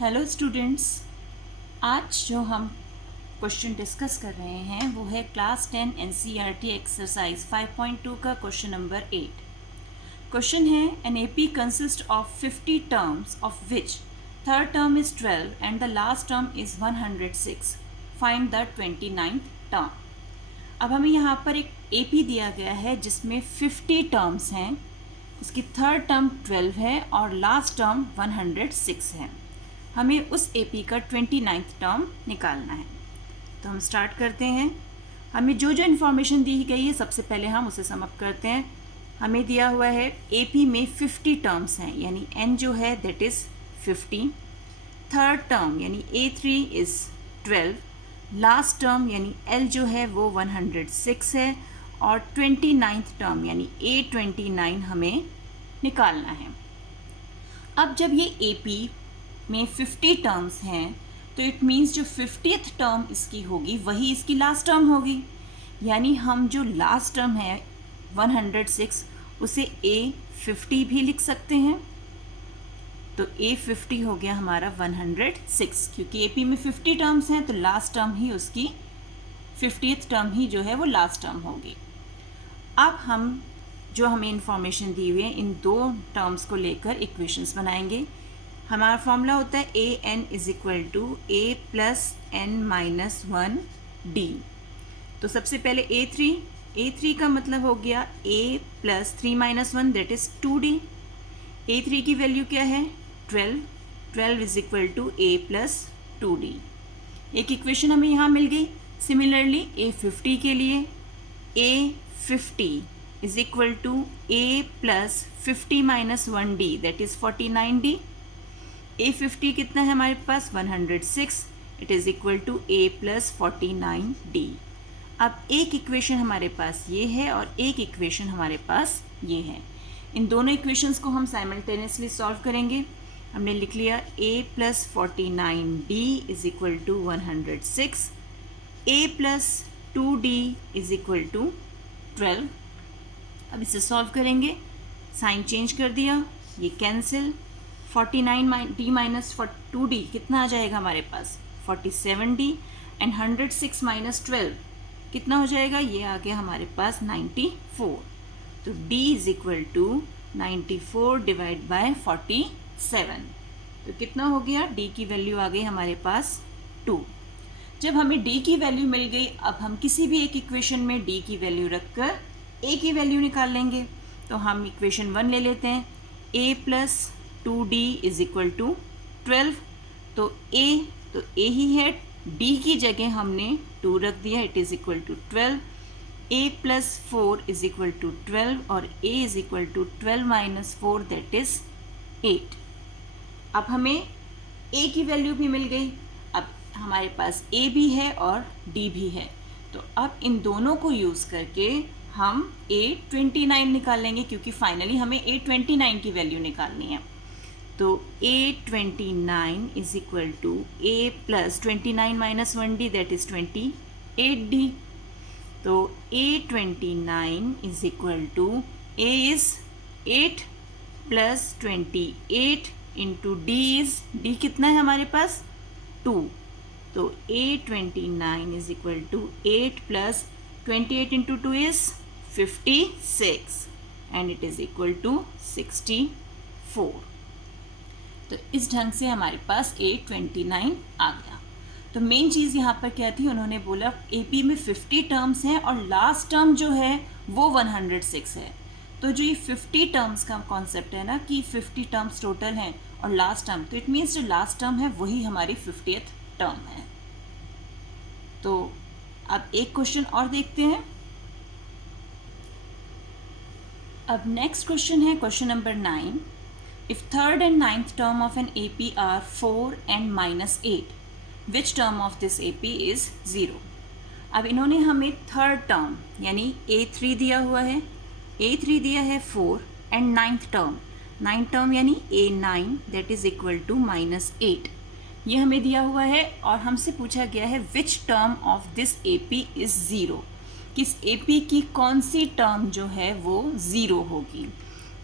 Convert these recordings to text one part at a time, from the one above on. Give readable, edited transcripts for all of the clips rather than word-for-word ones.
Hello students, आज जो हम क्वेश्चन डिस्कस कर रहे हैं वो है क्लास 10 एनसीईआरटी एक्सरसाइज 5.2 का क्वेश्चन नंबर 8। क्वेश्चन है an AP consist of 50 terms of which third term is 12 and the last term is 106। Find the 29th term. अब हमें यहाँ पर एक एपी दिया गया है जिसमें 50 टर्म्स हैं, उसकी थर्ड टर्म 12 है और लास्ट टर्म 106 है। हमें उस एपी का 29th टर्म निकालना है। तो हम स्टार्ट करते हैं। हमें जो जो इन्फॉर्मेशन दी गई है सबसे पहले हम उसे सम अप करते हैं। हमें दिया हुआ है एपी में 50 टर्म्स हैं, यानी एन जो है दैट इज़ 50। थर्ड टर्म यानी A3 इज़ 12। लास्ट टर्म यानी एल जो है वो 106 है और 29th टर्म यानी A29 हमें निकालना है। अब जब ये एपी में 50 टर्म्स हैं तो इट मीन्स जो 50th टर्म इसकी होगी वही इसकी लास्ट टर्म होगी, यानी हम जो लास्ट टर्म है 106 उसे A50 भी लिख सकते हैं। तो A50 हो गया हमारा 106, क्योंकि एपी में 50 टर्म्स हैं तो लास्ट टर्म ही उसकी 50th टर्म ही जो है वो लास्ट टर्म होगी। अब हम जो हमें इंफॉर्मेशन दी हुई है इन दो टर्म्स को लेकर इक्वेशंस बनाएंगे। हमारा फॉर्मूला होता है a n is equal to A plus N minus 1 d. तो सबसे पहले ए थ्री का मतलब हो गया a plus 3 minus 1 that is 2d। A3 की वैल्यू क्या है 12 is equal to A plus 2d। एक इक्वेशन हमें यहाँ मिल गई। सिमिलरली A50 के लिए A50 is equal to A plus 50 minus 1d that is 49d। A50 कितना है हमारे पास 106, it is equal to A plus 49d। अब एक इक्वेशन हमारे पास ये है और एक इक्वेशन हमारे पास ये है। इन दोनों इक्वेशंस को हम साइमल्टेनियसली सॉल्व करेंगे। हमने लिख लिया A plus 49d is equal to 106, A plus 2d is equal to 12। अब इसे सॉल्व करेंगे, साइन चेंज कर दिया, ये कैंसिल। 49d माइनस 2d कितना आ जाएगा हमारे पास 47d एंड 106 माइनस 12 कितना हो जाएगा, ये आ गया हमारे पास 94। तो d is equal to 94 divide by 47। तो कितना हो गया, d की वैल्यू आ गई हमारे पास 2। जब हमें d की वैल्यू मिल गई, अब हम किसी भी एक इक्वेशन में d की वैल्यू रखकर a की वैल्यू निकाल लेंगे। तो हम इक्वेशन 1 ले लेते हैं, a plus 2d is equal to 12। तो a ही है, d की जगह हमने 2 रख दिया, it is equal to 12। a plus 4 is equal to 12 और a is equal to 12 minus 4 that is 8। अब हमें a की वैल्यू भी मिल गई। अब हमारे पास a भी है और d भी है, तो अब इन दोनों को यूज़ करके हम A29 निकाल लेंगे, क्योंकि फाइनली हमें A29 की वैल्यू निकालनी है। तो A29 is equal to A plus 29 minus 1d that is 28d। तो A29 is equal to A is 8 plus 28 into d is d कितना है हमारे पास 2। तो A29 is equal to 8 plus 28 into 2 is 56 and it is equal to 64। तो इस ढंग से हमारे पास A29 आ गया। तो मेन चीज़ यहाँ पर क्या थी, उन्होंने बोला एपी में 50 टर्म्स हैं और लास्ट टर्म जो है वो 106 है। तो जो ये 50 टर्म्स का कॉन्सेप्ट है ना कि 50 टर्म्स टोटल हैं और लास्ट टर्म, तो इट मीन्स जो लास्ट टर्म है वही हमारी 50th टर्म है। तो अब एक क्वेश्चन और देखते हैं। अब नेक्स्ट क्वेश्चन है question number 9। If third and ninth term of an AP are 4 and minus 8, which term of this AP is 0? अब इन्होंने हमें थर्ड टर्म यानी A3 दिया हुआ है, A3 दिया है 4 एंड नाइन्थ टर्म यानी A9 that is equal to -8, ये हमें दिया हुआ है और हमसे पूछा गया है which term of this AP is 0, किस AP की कौन सी टर्म जो है वो 0 होगी।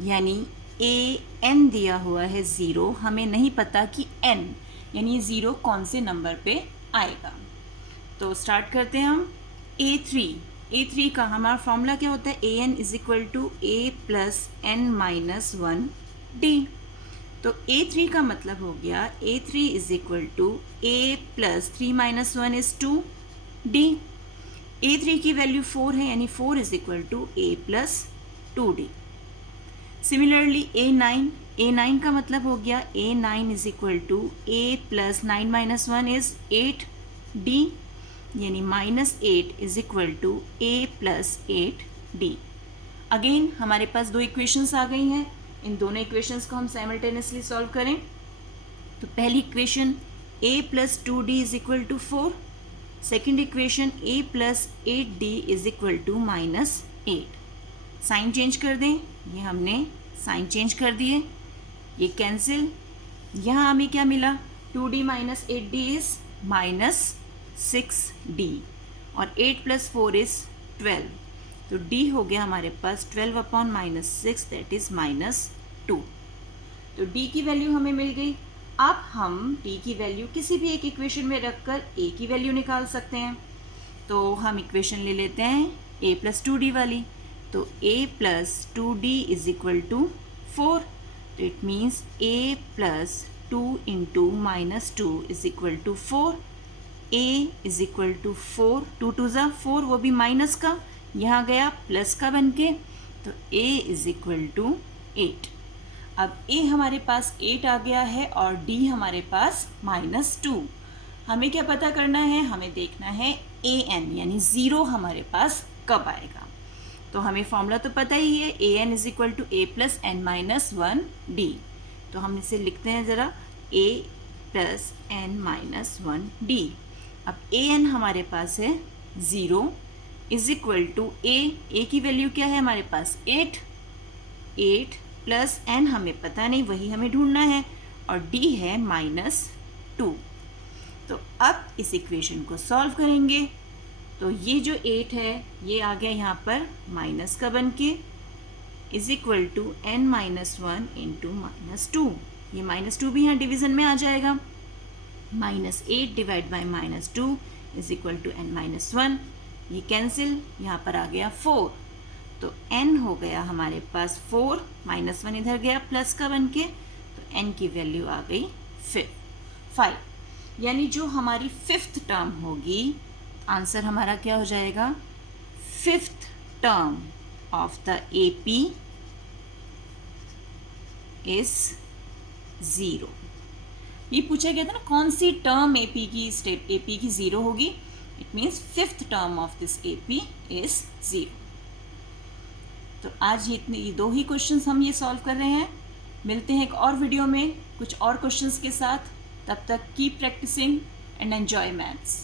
यानी A n दिया हुआ है 0, हमें नहीं पता कि n यानी ये ज़ीरो कौन से नंबर पे आएगा। तो स्टार्ट करते हैं हम। ए थ्री का हमारा फॉर्मूला क्या होता है, a n is equal to A plus N minus one d. तो ए3 का मतलब हो गया ए3 is equal to A plus 3 minus 1 is 2 d. ए3 की वैल्यू 4 है, यानी 4 is equal to A plus 2 d. Similarly a nine का मतलब हो गया a nine is equal to A plus 9 minus 1 is 8 d, यानी minus 8 is equal to A plus 8 D. Again हमारे पास दो इक्वेशंस आ गई हैं, इन दोनों इक्वेशंस को हम साइमल्टेनियसली सॉल्व करें। तो पहली equation a plus 2d is equal to 4, second equation a plus 8d is equal to minus 8। Sign change कर दें, ये हमने साइन चेंज कर दिए, ये कैंसिल। यहाँ हमें क्या मिला, 2d minus 8d is minus 6d और 8 प्लस 4 इज 12। तो d हो गया हमारे पास 12 upon minus 6 that is minus 2। तो d की वैल्यू हमें मिल गई। अब हम d की वैल्यू किसी भी एक इक्वेशन में रखकर a की वैल्यू निकाल सकते हैं। तो हम इक्वेशन ले लेते हैं a प्लस 2d वाली। तो a plus 2d is equal to 4। तो it means a plus 2 into minus 2 is equal to 4। a is equal to 4, 2 टू ज़ा 4, वो भी माइनस का, यहाँ गया प्लस का बन के। तो a इज इक्वल टू 8। अब a हमारे पास 8 आ गया है और d हमारे पास माइनस 2। हमें क्या पता करना है, हमें देखना है a n यानी ज़ीरो हमारे पास कब आएगा। तो हमें फॉर्मूला तो पता ही है, a n is equal to a plus N minus 1 d। तो हम इसे लिखते हैं ज़रा, a plus N minus 1 d। अब a n हमारे पास है 0 इज इक्वल टू ए की वैल्यू क्या है हमारे पास 8 प्लस एन हमें पता नहीं, वही हमें ढूंढना है, और डी है माइनस 2। तो अब इस इक्वेशन को सॉल्व करेंगे। तो ये जो 8 है ये आ गया यहाँ पर माइनस का बन के, is equal to N minus 1 into minus 2। ये माइनस 2 भी यहाँ डिवीज़न में आ जाएगा। Minus 8 divide by minus 2 is equal to N minus 1। ये कैंसिल, यहाँ पर आ गया 4। तो n हो गया हमारे पास 4, माइनस 1 इधर गया प्लस का बन के, तो n की वैल्यू आ गई 5। यानी जो हमारी 5th टर्म होगी, आंसर हमारा क्या हो जाएगा, 5th term of the AP is 0। ये पूछा गया था ना कौन सी टर्म AP की 0 होगी। It means 5th term of this AP is 0। तो आज ये दो ही क्वेश्चंस हम ये सॉल्व कर रहे हैं। मिलते हैं एक और वीडियो में कुछ और क्वेश्चंस के साथ। तब तक keep practising and enjoy maths.